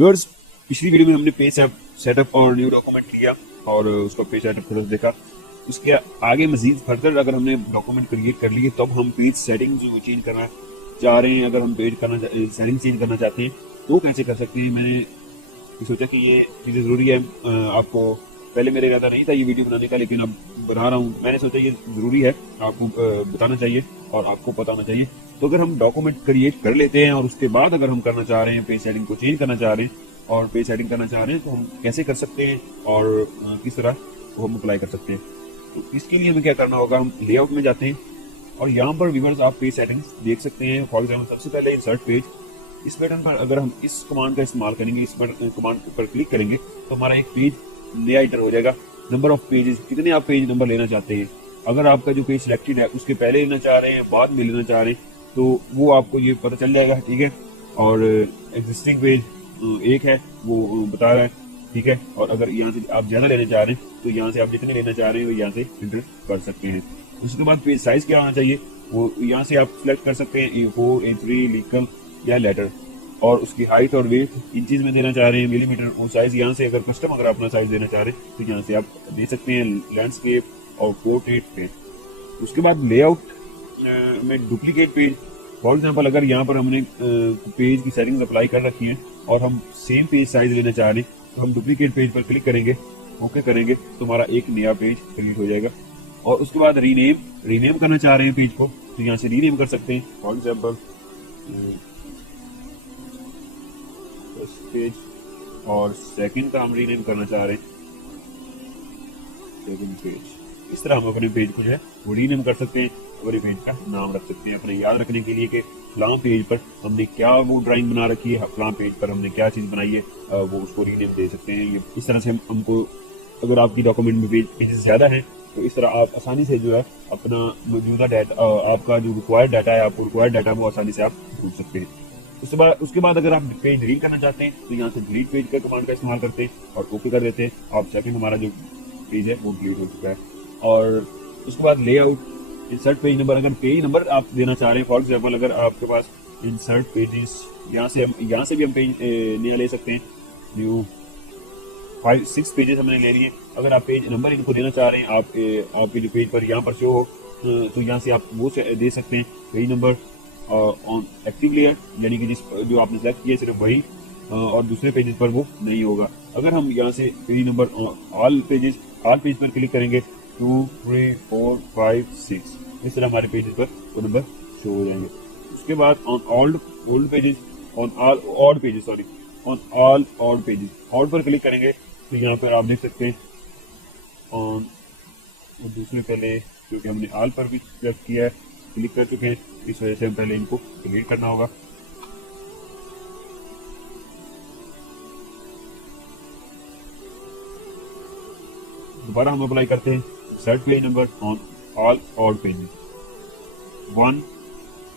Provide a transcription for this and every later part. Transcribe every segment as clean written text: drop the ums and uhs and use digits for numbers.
Viewers, पिछली video में हमने पेज सेटअप और न्यू डॉक्यूमेंट लिया और उसका पेज सेटअप थोड़ा सा देखा। उसके आगे मजीद फर्दर अगर हमने डॉक्यूमेंट क्रिएट कर लिए तब हम पेज सेटिंग जो चेंज करना चाह रहे हैं, अगर हम पेज सेटिंग चेंज करना चाहते हैं तो कैसे कर सकते हैं। मैंने सोचा कि ये चीज़ें ज़रूरी है। आपको पहले मेरा इरादा नहीं था ये वीडियो बनाने का, लेकिन अब बना रहा हूँ। मैंने सोचा ये ज़रूरी है, आपको बताना चाहिए और आपको पता होना चाहिए। तो अगर हम डॉक्यूमेंट क्रिएट कर लेते हैं और उसके बाद अगर हम करना चाह रहे हैं, पेज सेटिंग को चेंज करना चाह रहे हैं और पेज सेटिंग करना चाह रहे हैं, तो हम कैसे कर सकते हैं और किस तरह वो हम अप्लाई कर सकते हैं। तो इसके लिए हमें क्या करना होगा, हम लेआउट में जाते हैं और यहाँ पर व्यूअर्स आप पेज सेटिंग्स देख सकते हैं। फॉर एग्जाम्पल सबसे पहले इंसर्ट पेज, इस बटन पर अगर हम इस कमांड का इस्तेमाल करेंगे, इस कमांड पर क्लिक करेंगे तो हमारा एक पेज नया एंटर हो जाएगा। नंबर ऑफ पेजेस, कितने आप पेज नंबर लेना चाहते हैं। अगर आपका जो पेज सिलेक्टेड है उसके पहले लेना चाह रहे हैं, बाद में लेना चाह रहे हैं, तो वो आपको ये पता चल जाएगा, ठीक है। और एग्जिस्टिंग पेज एक है वो बता रहा है, ठीक है। और अगर यहाँ से आप ज्यादा लेना चाह रहे हैं तो यहाँ से आप जितने लेना चाह रहे हैं वो यहाँ से एंटर कर सकते हैं। उसके बाद पेज साइज क्या होना चाहिए वो यहाँ से आप सिलेक्ट कर सकते हैं, A4, A3, लीगल या लेटर। और उसकी हाइट और वेट इंचेस में देना चाह रहे हैं, मिलीमीटर, वो साइज यहाँ से अगर कस्टम अगर अपना साइज देना चाह रहे हैं तो यहाँ से आप दे सकते हैं, लैंडस्केप और पोर्ट्रेट पे। उसके बाद लेआउट में डुप्लीकेट पेज, फॉर एग्जांपल अगर यहाँ पर हमने पेज की सेटिंग्स अप्लाई कर रखी हैं और हम सेम पेज साइज लेना चाह रहे हैं तो हम डुप्लीकेट पेज पर क्लिक करेंगे, ओके करेंगे तो हमारा एक नया पेज क्रिएट हो जाएगा। और उसके बाद रीनेम करना चाह रहे हैं पेज को तो यहाँ से रीनेम कर सकते हैं। फॉर एग्जाम्पल पेज और सेकंड का हम रीनेम करना चाह रहे हैं, सेकंड पेज। इस तरह हम अपने पेज को जो है वो रीनेम कर सकते हैं, अपने पेज का नाम रख सकते हैं अपने याद रखने के लिए कि फलां पेज पर हमने क्या वो ड्राइंग बना रखी है, फलां पेज पर हमने क्या चीज़ बनाई है, वो उसको रीनेम दे सकते हैं। ये इस तरह से हमको अगर आपकी डॉक्यूमेंट में पेजेस ज़्यादा हैं तो इस तरह आप आसानी से जो है अपना मौजूदा डाटा, आपका जो रिक्वायर्ड डाटा है, आपको रिक्वायर्ड डाटा वो आसानी से आप ढूंढ सकते हैं। उसके बाद अगर आप पेज डिलीट करना चाहते हैं तो यहाँ से डिलीट पेज का कमांड का इस्तेमाल करते हैं और ओके कर देते हैं। आप सेकंड हमारा जो पेज है वो डिलीट हो चुका है। और उसके बाद लेआउट, इंसर्ट पेज नंबर, अगर पेज नंबर आप देना चाह रहे हैं, फॉर एग्जाम्पल अगर आपके पास इंसर्ट पेजेस, यहाँ से भी हम पेज नया ले सकते हैं। न्यू 5-6 पेजेस हमने ले लिए। अगर आप पेज नंबर इनको देना चाह रहे हैं, आपके जो पेज पर यहाँ पर शो हो तो यहाँ से आप वो दे सकते हैं page number on active layer, यानी कि जो आपने सेलेक्ट किया सिर्फ वही, और दूसरे पेजेस पर वो नहीं होगा। अगर हम यहाँ से पेज नंबर ऑल पेज पर क्लिक करेंगे 2, 3, 4, 5, 6, इस तरह हमारे पेजेस पर वो नंबर शो हो जाएंगे। उसके बाद on all pages, on all odd pages, odd पर क्लिक करेंगे तो यहाँ पर आप देख सकते हैं ऑन, दूसरे पहले क्योंकि हमने ऑल पर भी सेलेक्ट किया है, क्लिक कर चुके हैं, इस वजह से हम पहले इनको डिलीट करना होगा। दोबारा हम अप्लाई करते हैं insert page number on all odd pages. 1,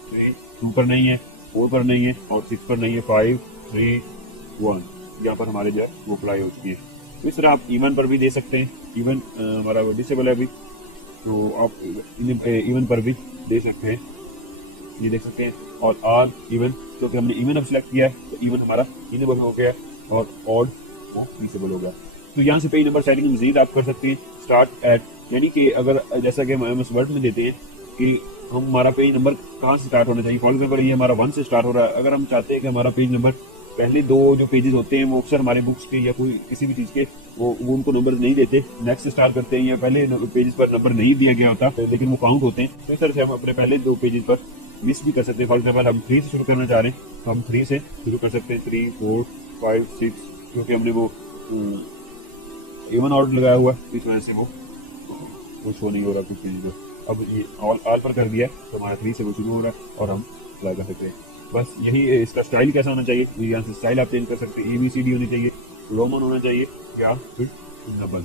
3, 2 पर नहीं है, 4 पर नहीं है और 6 पर नहीं है, 5, 3, 1 यहाँ पर हमारे जो है वो अप्लाई हो चुकी है। तो इस तरह आप इवन पर भी दे सकते हैं। इवन हमारा वो डिसेबल है अभी, तो आप इवन पर भी दे सकते हैं, ये देख सकते हैं। और ऑल इवन, क्योंकि हमने इवन अब सिलेक्ट किया है तो इवन हमारा इनेबल हो गया और ऑड वो डिसेबल हो गया। तो यहाँ से पेज नंबर सेटिंग मजीद आप कर सकते हैं। स्टार्ट एट, यानी कि अगर जैसा कि हम एमएस वर्ड में देते हैं कि हमारा पेज नंबर कहाँ से स्टार्ट होना चाहिए। फॉर एग्जाम्पल ये हमारा 1 से स्टार्ट हो रहा है। अगर हम चाहते हैं कि हमारा पेज नंबर पहले 2 जो पेजेस होते हैं वो अक्सर हमारे बुक्स के या कोई किसी भी चीज़ के वो उनको नंबर नहीं देते, नेक्स्ट स्टार्ट करते हैं या पहले पेजेस पर नंबर नहीं दिया गया होता लेकिन वो काउंट होते हैं, तो इस तरह से हम अपने पहले 2 पेजेस पर मिस भी कर सकते हैं। फॉर एग्जाम्पल हम 3 से शुरू करना चाह रहे हैं तो हम 3 से शुरू कर सकते हैं, 3, 4, 5, 6, क्योंकि हमने वो इवन ऑर्डर लगाया हुआ है इस वजह से वो शो नहीं हो रहा कुछ पेज पर। अब ये ऑल पर कर दिया तो हमारा 3 से वो शुरू हो रहा है और हम अप्लाई कर सकते हैं। बस यही इसका स्टाइल कैसा होना चाहिए, यहाँ से स्टाइल आप चेंज कर सकते हैं। ABCD होनी चाहिए, रोमन होना चाहिए या फिर डबल।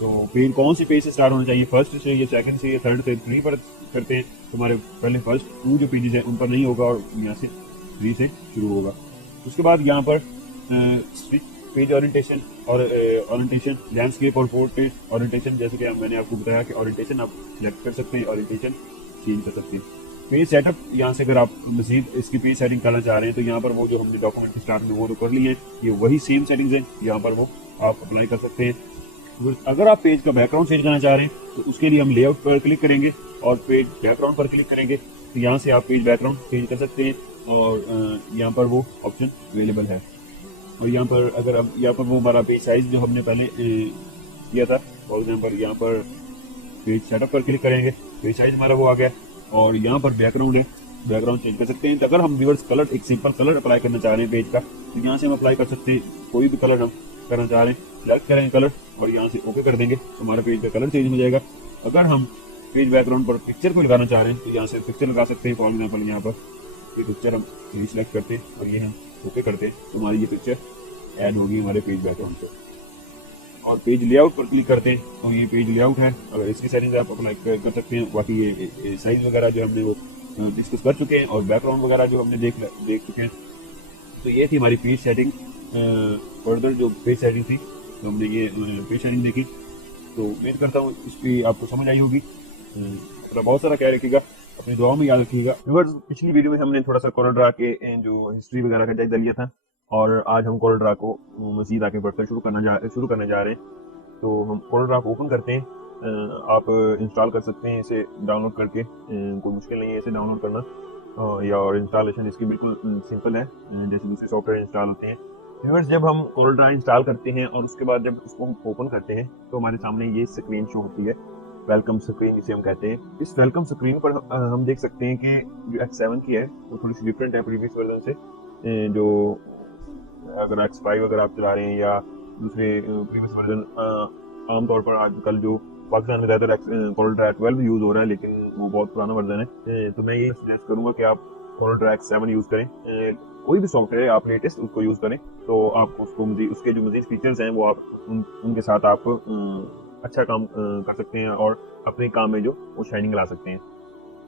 तो पेज कौन से पेज से स्टार्ट होना चाहिए, फर्स्ट से या सेकंड से या थर्ड से। 3 पर करते हैं तो हमारे पहले फर्स्ट 2 जो पेजेस हैं उन पर नहीं होगा और यहाँ से 3 से शुरू होगा। उसके बाद यहाँ पर स्विच पेज ओरिएंटेशन और ओरिएंटेशन, लैंडस्केप और पोर्ट्रेट ओरिएंटेशन, जैसे कि मैंने आपको बताया कि ओरिएंटेशन आप सिलेक्ट कर सकते हैं, ओरिएंटेशन चेंज कर सकते हैं। पेज सेटअप, यहाँ से अगर आप मजीद इसकी पेज सेटिंग करना चाह रहे हैं तो यहाँ पर वो जो हमने डॉक्यूमेंट के स्टार्ट में वो तो कर लिए हैं, ये वही सेम सेटिंग्स हैं, यहाँ पर वो आप अप्लाई कर सकते हैं। अगर आप पेज का बैकग्राउंड चेंज करना चाह रहे हैं तो उसके लिए हम लेआउट पर क्लिक करेंगे और पेज बैकग्राउंड पर क्लिक करेंगे, तो यहाँ से आप पेज बैकग्राउंड चेंज कर सकते हैं और यहाँ पर वो ऑप्शन अवेलेबल है। और यहाँ पर अगर अब यहाँ पर वो हमारा पेज साइज जो हमने पहले किया था, फॉर एग्जाम्पल यहाँ पर पेज सेटअप पर क्लिक करेंगे, पेज साइज हमारा वो आ गया और यहाँ पर बैकग्राउंड है, बैकग्राउंड चेंज कर सकते हैं। तो अगर हम व्यूअर्स कलर, एक सिंपल कलर अप्लाई करना चाह रहे हैं पेज का, तो यहाँ से हम अप्लाई कर सकते हैं, कोई भी कलर हम करना चाह रहे हैं, सिलेक्ट करेंगे कलर और यहाँ से ओके कर देंगे तो हमारा पेज का कलर चेंज हो जाएगा। अगर हम पेज बैकग्राउंड पर पिक्चर को लगाना चाह रहे हैं तो यहाँ से पिक्चर लगा सकते हैं, फॉर एग्जाम्पल यहाँ पर ये पिक्चर हम सिलेक्ट करते हैं और ये हम ओके करते हैं तो हमारी ये पिक्चर ऐड होगी हमारे पेज बैकग्राउंड पर। और पेज लेआउट पर क्लिक करते हैं तो ये पेज लेआउट है, अगर इसकी सेटिंग आप अप्लाई कर सकते हैं। बाकी ये साइज वगैरह जो हमने वो डिस्कस कर चुके हैं और बैकग्राउंड वगैरह जो हमने देख चुके हैं। तो ये थी हमारी पेज सेटिंग। फर्दर जो पेज सेटिंग थी तो हमने ये पेज सेटिंग देखी, तो उम्मीद करता हूँ इसकी आपको समझ आई होगी। अपना बहुत सारा ख्याल रखिएगा, अपनी दुआ में याद रखिएगा। पिछली वीडियो में हमने थोड़ा सा कोरल ड्रा के जो हिस्ट्री वगैरह का जायजा लिया था और आज हम कोरल ड्रा को मजीद आगे बढ़कर शुरू करने जा रहे हैं। तो हम कोरल ड्रा को ओपन करते हैं, आप इंस्टॉल कर सकते हैं इसे डाउनलोड करके, कोई मुश्किल नहीं है इसे डाउनलोड करना या और इंस्टॉलेशन इसकी बिल्कुल सिंपल है जैसे दूसरे सॉफ्टवेयर इंस्टॉल होते हैं। व्यूअर्स, जब हम कोरल ड्रा इंस्टॉल करते हैं और उसके बाद जब उसको हम ओपन करते हैं तो हमारे सामने ये स्क्रीन शो होती है, वेलकम स्क्रीन जिसे हम कहते हैं। इस वेलकम स्क्रीन पर हम देख सकते हैं कि जो X7 की है वो थोड़ी सी डिफरेंट है प्रीवियस वर्जन से। जो अगर X5 अगर आप चला रहे हैं या दूसरे प्रीवियस वर्जन, आमतौर पर आजकल जो पाकिस्तान में ज़्यादातर कोरल ड्रा 12 यूज़ हो रहा है, लेकिन वो बहुत पुराना वर्जन है। तो मैं ये सजेस्ट करूंगा कि आप कोरल ड्रा X7 यूज़ करें। कोई भी सॉफ्टवेयर आप लेटेस्ट उसको यूज़ करें तो आप उसको उसके जो मजीद फीचर्स हैं वो आप उनके साथ आप अच्छा काम कर सकते हैं और अपने काम में जो वो शाइनिंग ला सकते हैं।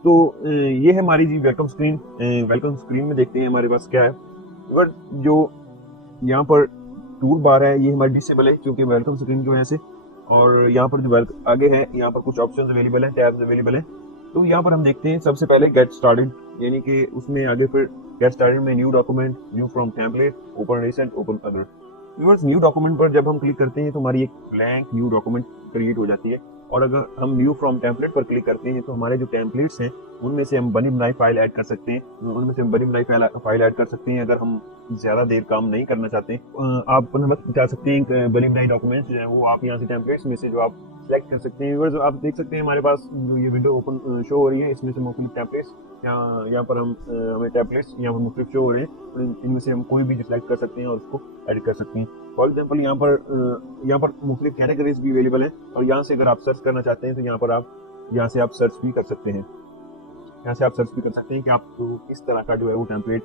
तो ये है हमारी जी वेलकम स्क्रीन। वेलकम स्क्रीन में देखते हैं हमारे पास क्या है। बट जो यहाँ पर टूल बार है ये हमारी डिसेबल है क्योंकि वेलकम स्क्रीन की वजह से। और यहाँ पर जो आगे है यहाँ पर कुछ ऑप्शंस अवेलेबल हैं, टैब्स अवेलेबल हैं। तो यहाँ पर हम देखते हैं सबसे पहले गेट स्टार्टेड, यानी कि उसमें आगे फिर गेट स्टार्टेड में new document, new from template, open recent, open other. Viewers, new document पर जब हम क्लिक करते हैं तो हमारी एक ब्लैंक न्यू डॉक्यूमेंट क्रिएट हो जाती है। और अगर हम न्यू फ्रॉम टेम्पलेट पर क्लिक करते हैं तो हमारे जो टेम्पलेट्स हैं उनमें से हम बनी बनाई फाइल ऐड कर सकते हैं, अगर हम ज्यादा देर काम नहीं करना चाहते आप चाह सकते हैं बनी बनाई डॉक्यूमेंट्स जो है वो आप यहाँ से टेम्पलेट्स में से जो आप सेलेक्ट कर सकते हैं। व्यूअर्स, आप देख सकते हैं हमारे पास जो ये विंडो ओपन शो हो रही है इसमें से मुख्तलिफ टेम्पलेट्स यहाँ पर हमें टेम्पलेट्स यहाँ पर मुख्तलिफ शो हो रहे हैं, इनमें से हम कोई भी सिलेक्ट कर सकते हैं और उसको एडिट कर सकते हैं। फॉर एग्जाम्पल यहाँ पर मुख्तलिफ कैटेगरीज भी अवेलेबल हैं और यहाँ से अगर आप सर्च करना चाहते हैं तो यहाँ से आप सर्च भी कर सकते हैं। कि आपको किस तरह का जो है वो टेम्पलेट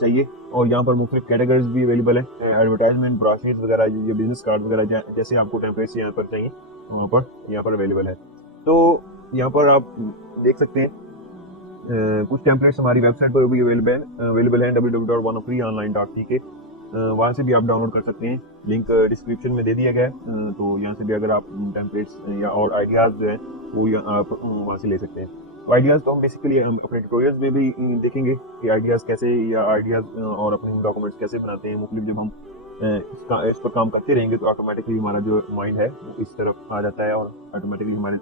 चाहिए। और यहाँ पर मुख्तलिफ कैटेगरीज भी अवेलेबल है, एडवर्टाइजमेंट, ब्रोशर्स वगैरह, ये बिजनेस कार्ड वगैरह, जैसे आपको टेम्पलेट्स यहाँ पर चाहिए यहाँ पर अवेलेबल है। तो यहाँ पर आप देख सकते हैं कुछ टेम्पलेट्स हमारी वेबसाइट पर भी अवेलेबल है www.oneofreeonline.tk, वहाँ से भी आप डाउनलोड कर सकते हैं, लिंक डिस्क्रिप्शन में दे दिया गया है। तो यहाँ से भी अगर आप टेम्पलेट्स या और आइडियाज़ जो है वो आप वहाँ से ले सकते हैं। आइडियाज़ तो हम बेसिकली हम अपने ट्यूटोरियल्स में भी देखेंगे कि आइडियाज़ कैसे या आइडियाज़ और अपने डॉक्यूमेंट्स कैसे बनाते हैं। मुख्तलिफ जब हम इस पर काम करते रहेंगे तो ऑटोमेटिकली हमारा जो माइंड है वो इस तरफ आ जाता है और ऑटोमेटिकली हमारे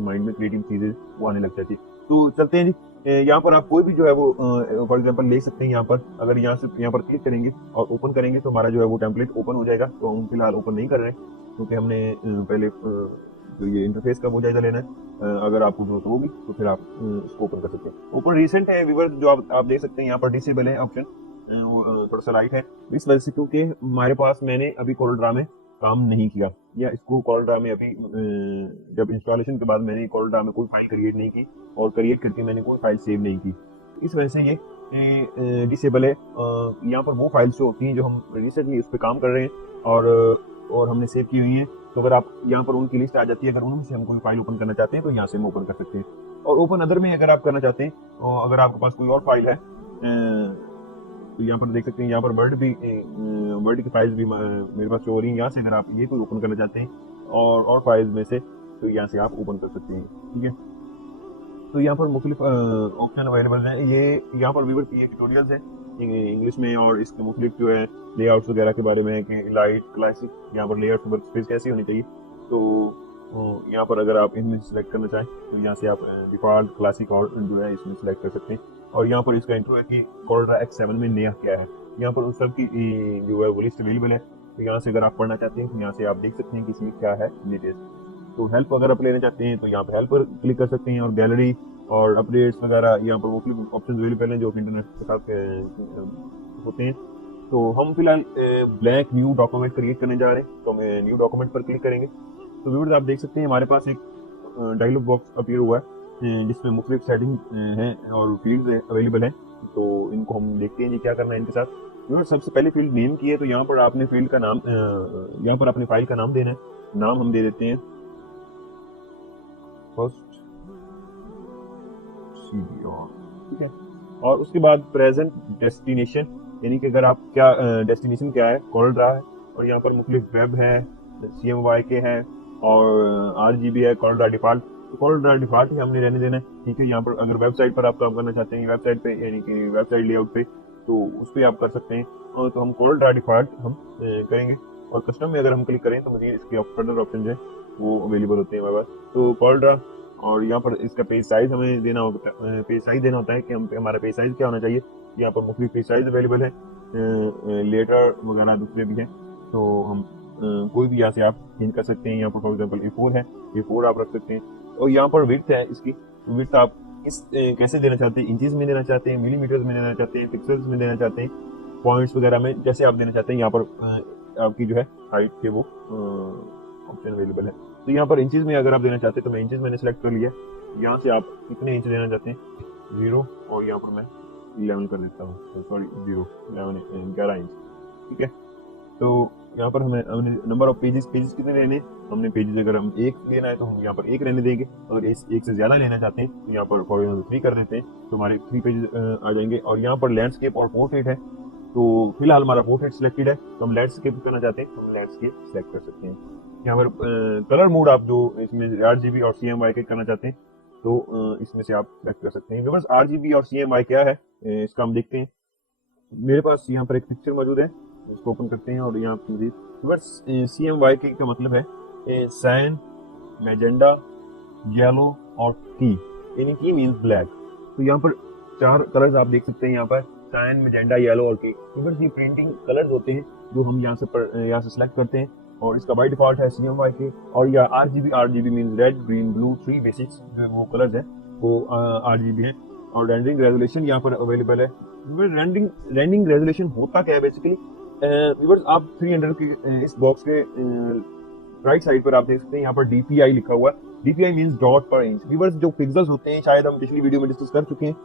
माइंड में क्रिएटिव चीज़ें वो आने लग जाती है। तो चलते हैं जी, यहाँ पर आप कोई भी जो है वो फॉर एग्जांपल ले सकते हैं। यहाँ पर अगर यहाँ पर क्लिक करेंगे और ओपन करेंगे तो हमारा जो है वो टेम्पलेट ओपन हो जाएगा। तो हम फिलहाल ओपन नहीं कर रहे हैं क्योंकि हमने पहले जो ये इंटरफेस का वो जायजा लेना है। अगर आपको जरूरत होगी तो फिर आप इसको ओपन कर सकते हैं। ओपन रिसेंट है व्यूअर, जो आप देख सकते हैं यहाँ पर डिसेबल है ऑप्शन, वो थोड़ा सा लाइट है इस वजह से क्योंकि हमारे पास मैंने अभी कोरल ड्रा में काम नहीं किया या इसको कोरल ड्रा में अभी जब इंस्टॉलेशन के बाद मैंने कोरल ड्रा में कोई फाइल क्रिएट नहीं की और क्रिएट करके मैंने कोई फाइल सेव नहीं की, इस वजह से ये डिसेबल है। यहाँ पर वो फाइल्स जो होती हैं जो हम रिसेंटली उस पर काम कर रहे हैं और हमने सेव की हुई हैं, तो अगर आप यहाँ पर उनकी लिस्ट आ जाती है, अगर उनमें से हम कोई फाइल ओपन करना चाहते हैं तो यहाँ से हम ओपन कर सकते हैं। और ओपन अदर में अगर आप करना चाहते हैं और अगर आपके पास कोई और फाइल है तो यहाँ पर देख सकते हैं, यहाँ पर वर्ड की फाइल्स भी मेरे पास शो हो रही हैं। यहाँ से अगर आप ये कोई ओपन करना चाहते हैं और फाइल्स में से तो यहाँ से आप ओपन कर सकते हैं, ठीक है। तो यहाँ पर मुख्तलिफ ऑप्शन अवेलेबल हैं। ये यहाँ पर व्यूवर की ट्यूटोरियल्स हैं इंग्लिश में, और इसके मुख्तलिफ जो है लेआउट्स वगैरह के बारे में है कि लाइट क्लासिक यहाँ पर लेआउट वर्क स्पेस कैसी होनी चाहिए। तो यहाँ पर अगर आप इनमें सेलेक्ट करना चाहें तो यहाँ से आप डिफॉल्ट क्लासिक और जो है इसमें सेलेक्ट कर सकते हैं। और यहाँ पर इसका इंट्रो है कि कोल्ड्रा X7 में नया क्या है। यहाँ पर उस सब की जो है वो लिस्ट अवेलेबल है। तो यहाँ से अगर आप पढ़ना चाहते हैं तो यहाँ से आप देख सकते हैं कि इसमें क्या है लेटेस्ट। तो हेल्प अगर आप लेना चाहते हैं तो यहाँ पे हेल्प पर क्लिक कर सकते हैं, और गैलरी और अपडेट्स वगैरह यहाँ पर मुख्तलिफ ऑप्शन अवेलेबल हैं जो कि इंटरनेट के साथ होते हैं। तो हम फिलहाल ब्लैंक न्यू डॉक्यूमेंट क्रिएट करने जा रहे हैं, तो हम न्यू डॉक्यूमेंट पर क्लिक करेंगे। तो व्यूअर्स आप देख सकते हैं हमारे पास एक डायलॉग बॉक्स अपीयर हुआ है जिसमें मुख्तलिफ सेटिंग हैं और फील्ड्स अवेलेबल हैं। तो इनको हम देखते हैं जी क्या करना है इनके साथ। व्यूअर्स सबसे पहले फील्ड नेम की है, तो यहाँ पर आपने फील्ड का नाम यहाँ पर अपनी फाइल का नाम देना है। नाम हम दे देते हैं फर्स्ट CBR, ठीक है। और उसके बाद प्रेजेंट डेस्टिनेशन, यानी कि अगर आप क्या डेस्टिनेशन क्या है, कोल्ड्रा है, और यहाँ पर मुख्तलिफ वेब है, CMYK है और RGB है, कोल्ड्रा डिफॉल्ट। तो कोल्ड्रा डिफॉल्ट ही हमने रहने देना है, ठीक है। यहाँ पर अगर वेबसाइट पर आप काम करना चाहते हैं, वेबसाइट पे यानी कि वेबसाइट लेआउट पे, तो उस पर आप कर सकते हैं। और तो हम कोल्ड्रा डिफॉल्ट हम करेंगे। और कस्टम में अगर हम क्लिक करें तो मुझे इसके फर्दर ऑप्शन जो है वो अवेलेबल होते हैं हमारे पास। तो कोल्ड्रा, और यहाँ पर इसका पेज साइज हमें देना होता है, पेज साइज देना होता है कि हमारा पेज साइज क्या होना चाहिए। यहाँ पर मुख्तलिफ पेज साइज अवेलेबल है, लेटर वगैरह दूसरे भी हैं। तो हम कोई भी यहाँ से आप चेंज कर सकते हैं। यहाँ पर फॉर एग्जांपल A4 है, A4 आप रख सकते हैं। और यहाँ पर विड्थ है, इसकी विड्थ आप इस कैसे देना चाहते हैं, इंचेस में देना चाहते हैं, मिलीमीटर्स में देना चाहते हैं, पिक्सल्स में देना चाहते हैं, पॉइंट्स वगैरह में, जैसे आप देना चाहते हैं। यहाँ पर आपकी जो है हाइट के वो ऑप्शन अवेलेबल है। तो यहाँ पर इंचेस में अगर आप देना चाहते हैं तो मैं इंचेस मैंने सेलेक्ट कर लिया। यहाँ से आप कितने इंच देना चाहते हैं, 0, और यहाँ पर मैं 11 कर देता हूँ, सॉरी 11 इंच, ठीक है। तो यहाँ पर हमने नंबर ऑफ पेजेस कितने लेने, हमने पेजेस अगर हम 1 लेना है तो हम यहाँ पर 1 रहने देंगे। अगर 1 से ज्यादा लेना चाहते हैं तो यहाँ पर फॉर एग्जाम्पल 3 कर देते हैं, तो हमारे 3 पेजेस आ जाएंगे। और यहाँ पर लैंडस्केप और पोर्ट्रेट है, तो फिलहाल हमारा पोर्ट्रेट सिलेक्टेड है, तो हम लैंडस्केप करना चाहते हैं तो हम लैंडस्केप सेलेक्ट कर सकते हैं। यहाँ पर कलर मोड आप जो इसमें RGB और CMYK करना चाहते हैं तो इसमें से आप सेलेक्ट कर सकते हैं। व्यूअर्स RGB और CMYK क्या है इसका हम देखते हैं। मेरे पास यहाँ पर एक पिक्चर मौजूद है, इसको ओपन करते हैं और यहाँ पर व्यूअर्स CMYK का मतलब है सैन, मैजेंडा, येलो और की, यानी की मींस ब्लैक। तो यहाँ पर 4 कलर्स आप देख सकते हैं, यहाँ पर सैन, मैजेंडा, येलो और की। व्यूअर्स ये प्रिंटिंग कलर्स होते हैं जो हम यहाँ से सेलेक्ट करते हैं, और इसका बाय डिफॉल्ट है CMYK। और या RGB means red, green, blue, 3 basics जो वो कलर्स हैं वो RGB है। और रेंडरिंग रेजोल्यूशन यहाँ पर अवेलेबल है। रेंडरिंग रेजोल्यूशन होता क्या है बेसिकली, व्यूअर्स आप 300 के इस बॉक्स के राइट साइड पर आप देख सकते हैं यहाँ पर DPI लिखा हुआ है। DPI मींस डॉट पर इंच। व्यूअर्स जो पिक्सेल्स होते हैं, शायद हम पिछली वीडियो में डिस्कस कर चुके हैं,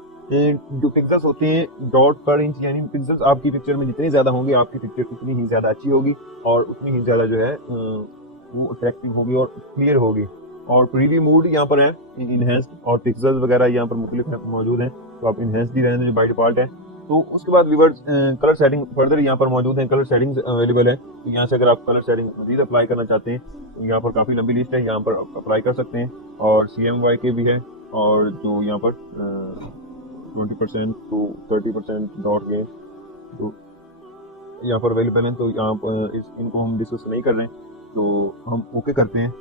जो पिक्सेल्स होते हैं डॉट पर इंच, यानी पिक्सेल्स आपकी पिक्चर में जितने ज्यादा होंगे आपकी पिक्चर उतनी ही ज्यादा अच्छी होगी और उतनी ही ज्यादा जो है वो अट्रैक्टिव होगी और क्लियर होगी। और प्रीव्यू मोड यहाँ पर है इनहेंस्ड, और पिक्सेल्स वगैरह यहाँ पर मुख्तलिफ मौजूद हैं, तो आप इनहेंस्ड ही रहने बाय डिफॉल्ट है। तो उसके बाद व्यूअर्स कलर सेटिंग फर्दर यहाँ पर मौजूद है, कलर सेटिंग्स अवेलेबल है। तो यहाँ से अगर आप कलर सेटिंग मजीद अप्लाई करना चाहते हैं तो यहाँ पर काफ़ी लंबी लिस्ट है, यहाँ पर आप अप्लाई कर सकते हैं। और CMYK भी है, और जो यहाँ पर 20% to 30% डॉट के तो यहाँ पर अवेलेबल है। तो यहाँ पर इनको हम डिस्कस नहीं कर रहे हैं, तो हम ओके करते हैं।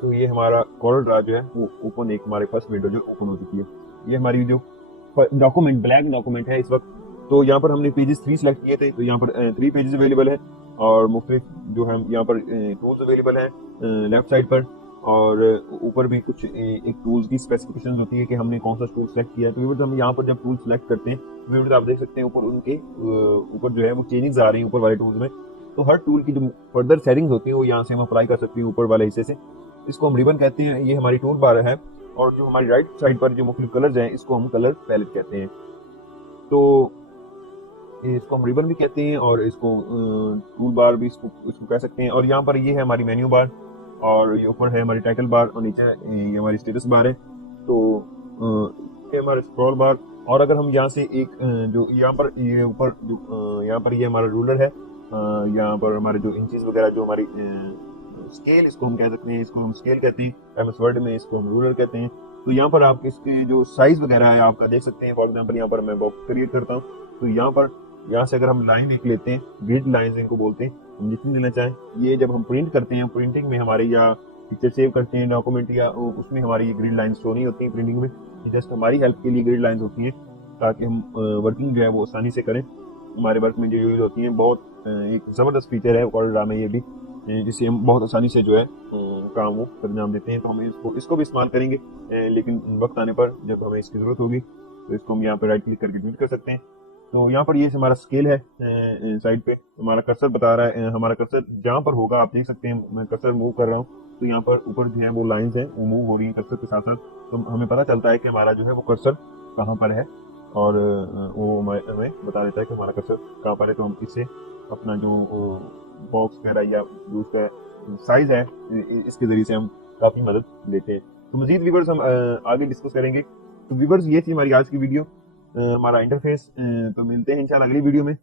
तो ये हमारा कोल्ड्रा जो है वो ओपन, एक हमारे फर्स्ट विंडो जो ओपन हो चुकी है। ये हमारी जो डॉक्यूमेंट ब्लैक डॉक्यूमेंट है इस वक्त। तो यहाँ पर हमने पेजेस 3 सेलेक्ट किए थे, तो यहाँ पर 3 पेजेस अवेलेबल है, और मुख्तलिफ जो है यहाँ पर टूल्स अवेलेबल है लेफ्ट साइड पर, और ऊपर भी कुछ एक टूल्स की स्पेसिफिकेशन होती है कि हमने कौन सा टूल सेलेक्ट किया है। तो हम यहाँ पर जब टूल सेलेक्ट करते हैं तो आप देख सकते हैं ऊपर उनके ऊपर जो है वो चेंजिंग्स आ रही है ऊपर वाले टूल्स में। तो हर टूल की जो फर्दर सेटिंग्स होती है वो यहाँ से हम अप्लाई कर सकते हैं ऊपर वाले हिस्से से। इसको हम रिबन कहते हैं, ये हमारी टूल बार है। और जो हमारी राइट साइड पर जो मुख्तलिफ कलर्स हैं इसको हम कलर पैलेट कहते हैं। तो इसको हम रिबन भी कहते हैं, और इसको टूल बार भी इसको कह सकते हैं। और यहाँ पर ये है हमारी मेन्यू बार, और ये ऊपर है हमारी टाइटल बार, और नीचे ये हमारी स्टेटस बार है। तो ये हमारा स्क्रॉल बार। और अगर हम यहाँ से एक जो यहाँ पर ये ऊपर जो यहाँ पर ये हमारा रूलर है, यहाँ पर हमारे जो इंचेस वगैरह जो हमारी स्केल इसको हम कह सकते हैं, इसको हम स्केल कहते हैं, एमएस वर्ड में इसको हम रूलर कहते हैं। तो यहाँ पर आप इसके जो साइज वगैरह है आपका देख सकते हैं। फॉर एग्जांपल यहाँ पर मैं बॉक्स क्रिएट करता हूँ, तो यहाँ से अगर हम लाइन एक लेते हैं, ग्रिड लाइंस इनको बोलते हैं, हम जितनी लेना चाहें, ये जब हम प्रिंट करते हैं, प्रिंटिंग में हमारी या पिक्चर सेव करते हैं डॉक्यूमेंट, या उसमें हमारी ग्रिड लाइन शो नहीं होती है प्रिंटिंग में, ये जस्ट हमारी हेल्प के लिए ग्रिड लाइंस होती हैं, ताकि हम वर्किंग जो है वो आसानी से करें। हमारे वर्क में जो यूज होती हैं, बहुत एक ज़बरदस्त फीचर है कॉर्डेरा में ये भी, जिससे हम बहुत आसानी से जो है काम वो अंजाम देते हैं। तो हम इसको भी इस्तेमाल करेंगे, लेकिन वक्त आने पर जब हमें इसकी ज़रूरत होगी तो इसको हम यहाँ पर राइट क्लिक करके डिलीट कर सकते हैं। तो यहाँ पर ये हमारा स्केल है, साइड पे हमारा कर्सर बता रहा है, हमारा कर्सर जहाँ पर होगा आप देख सकते हैं, मैं कर्सर मूव कर रहा हूँ, तो यहाँ पर ऊपर जो है वो लाइंस हैं वो मूव हो रही हैं कर्सर के साथ साथ। तो हमें पता चलता है कि हमारा जो है वो कर्सर कहाँ पर है, और वो हमें बता देता है कि हमारा कर्सर कहाँ पर है। तो हम इससे अपना जो बॉक्स वगैरह या जो उसका साइज है, इसके जरिए से हम काफ़ी मदद लेते हैं। तो मजीद व्यूवर्स हम आगे डिस्कस करेंगे। तो व्यूवर्स ये थी हमारी आज की वीडियो, हमारा इंटरफेस। तो मिलते हैं इंशाल्लाह अगली वीडियो में।